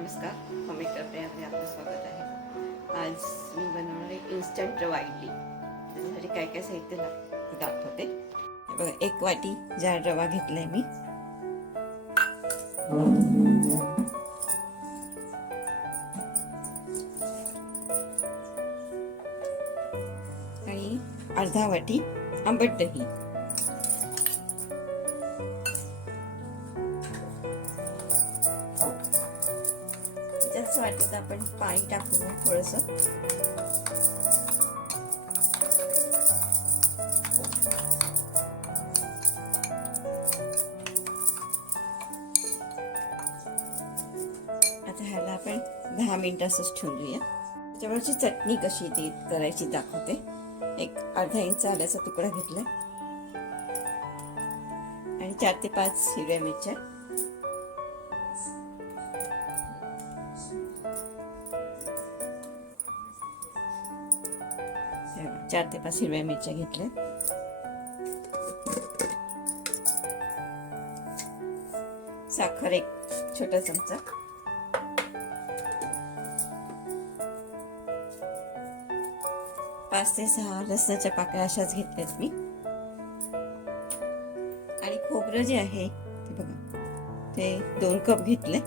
नमस्कार, होममेकर प्रियामध्ये आपलं स्वागत आहे. आज मी बनवणार आहे इन्स्टंट रवा इडली. त्याच्यासाठी काय काय साहित्य लागतं ते दाखवते. हे बघा, 1 वाटी जाड रवा घेतलाय मी. आणि अर्धा वाटी आंबट दही. त्याच वाटीत आपण पाणी टाकू थोडस. आता ह्याला आपण 10 मिनिट असंच ठेवूया. त्याच्यावरची चटणी कशी ती करायची दाखवते. एक अर्धा इंच आल्याचा तुकडा घेतलाय आणि 4 ते 5 हिरव्या मिरच्या. 4 ते 5 हिरव्या मिरच्या घेतल्या. साखर 1 छोटा चमचा. पाच ते 6 लसणाच्या पाकळ्या अशाच घेतल्यात मी. आणि खोबरं जे आहे ते बघा, ते 2 कप घेतले.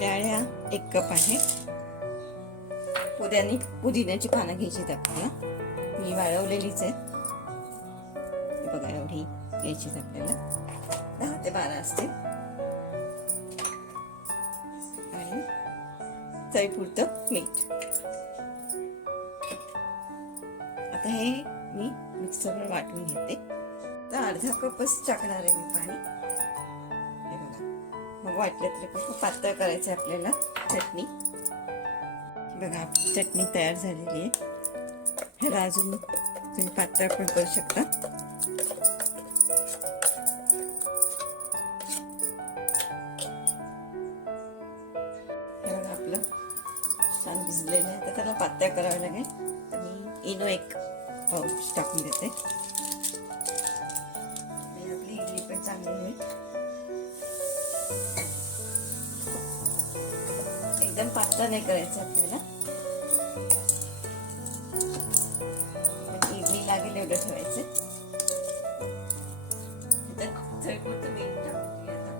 डाळ्या 1 कप आहे. पुदिन्याची पानं घ्यायची आपल्याला. मी वाळवलेलीच आहे. बघा, एवढी घ्यायची आपल्याला. 10 ते 12 असते. आणि चवीपुरतं मीठ. आता हे मी मिक्सरवर वाटून घेते. तर अर्धा कपच टाकणार आहे मी पाणी. हे बघा, मग वाटलं तरी खूप पातळ करायचं आपल्याला चटणी. बघा, चटणी तयार झालेली आहे. ह्याला अजून तुम्ही पातळ पण करू शकता. हे बघा, आपलं छान भिजलेलं आहे. तर त्याला पातळ करावं लागेल. तर मी इनो 1 पाऊच टाकून देते. आपली इडली पण चांगली होईल. एकदम पातळ नाही करायचं आपल्याला. इडली लागेल एवढं ठेवायचं. चवीपुरतं मीठ टाकून घेऊया आता.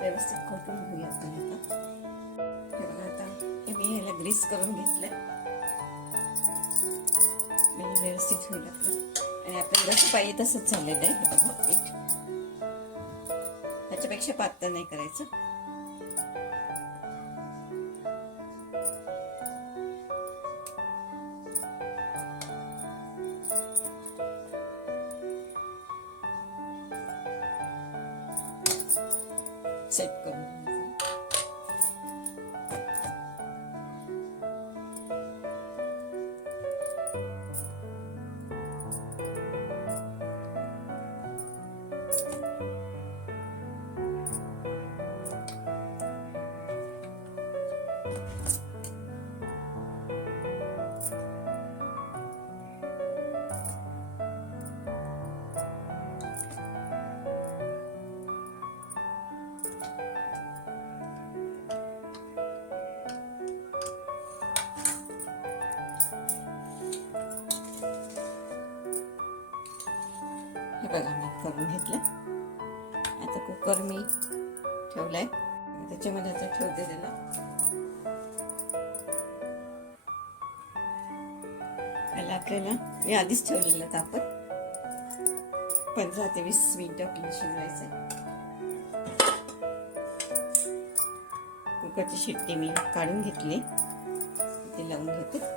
व्यवस्थित घोटून घेऊया आपण आता. हे बघा, आता मी ह्याला ग्रीस करून घेतलंय. म्हणजे व्यवस्थित होईल आपलं. आणि आपल्याला जसं पाहिजे तसंच झालेलं आहे. हे बघा, पीठ त्याच्यापेक्षा पातळ नाही करायचं. सेट करून हे बघा, मी करून घेतलं. आता कुकर मी ठेवलाय. त्याच्यामध्ये आता ठेवते त्याला. त्याला आपल्याला मी आधीच ठेवलेलं तापत 15 ते 20 मिनिटं आपल्याला शिजवायचं. कुकरची शिट्टी मी काढून घेतली. ते लावून घेते.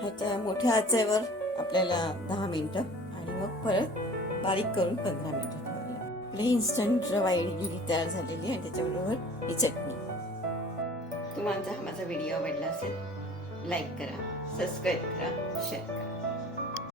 ह्याच्या मोठ्या आचेवर आपल्याला 10 मिनिटं आणि मग परत बारीक करून 15 मिनिटं ठेवायला. आपली इन्स्टंट रवा इडली तयार झालेली आहे. त्याच्याबरोबर ही चटणी. तुम्हाला माझा व्हिडिओ आवडला असेल, लाईक करा, सबस्क्राईब करा, शेअर करा.